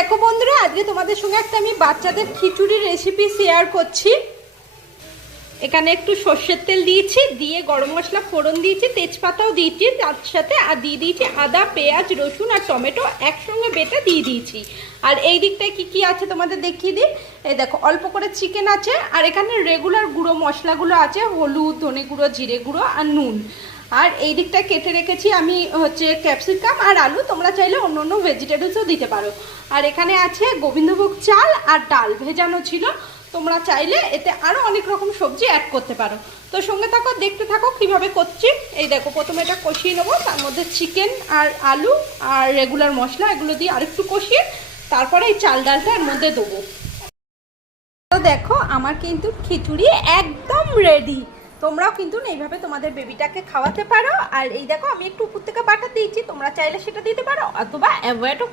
দেখো বন্ধুরা, আজকে তোমাদের সঙ্গে একটা আমি বাচ্চাদের খিচুড়ির রেসিপি শেয়ার করছি। এখানে একটু সর্ষের তেল দিয়েছি, দিয়ে গরম মশলা ফোড়ন দিয়েছি, তেজপাতাও দিয়েছি তার সাথে, আর দিয়ে দিয়েছি আদা, পেঁয়াজ, রসুন আর টমেটো একসঙ্গে বেটে দিয়ে দিয়েছি। আর এই দিকটায় কি কি আছে তোমাদের দেখিয়ে দিই। এই দেখো, অল্প করে চিকেন আছে, আর এখানে রেগুলার গুঁড়ো মশলাগুলো আছে, হলুদ, ধনে গুঁড়ো, জিরে গুঁড়ো আর নুন। আর এই দিকটা কেটে রেখেছি আমি ক্যাপসিকাম আর আলু, তোমরা চাইলে অন্য অন্য ভেজিটেবলসও দিতে পারো। আর এখানে আছে গোবিন্দভোগ চাল আর ডাল ভেজানো ছিল, তোমরা চাইলে এতে আরও অনেক রকম সবজি অ্যাড করতে পারো। তো সঙ্গে থাকো, দেখতে থাকো কিভাবে করছি। এই দেখো, প্রথমে এটা কষিয়ে নেবো, তার মধ্যে চিকেন আর আলু আর রেগুলার মশলা এগুলো দিয়ে আরেকটু কষিয়ে তারপরে এই চাল ডালটা এর মধ্যে দেবো। তো দেখো, আমার কিন্তু খিচুড়ি একদম রেডি। তোমরাও কিন্তু এইভাবে তোমাদের বেবিটাকে খাওয়াতে পারো। আর এই দেখো, আমি একটু উপর থেকে বাটার দিয়েছি, তোমরা চাইলে সেটা দিতে পারো অথবা অ্যাভয়েডও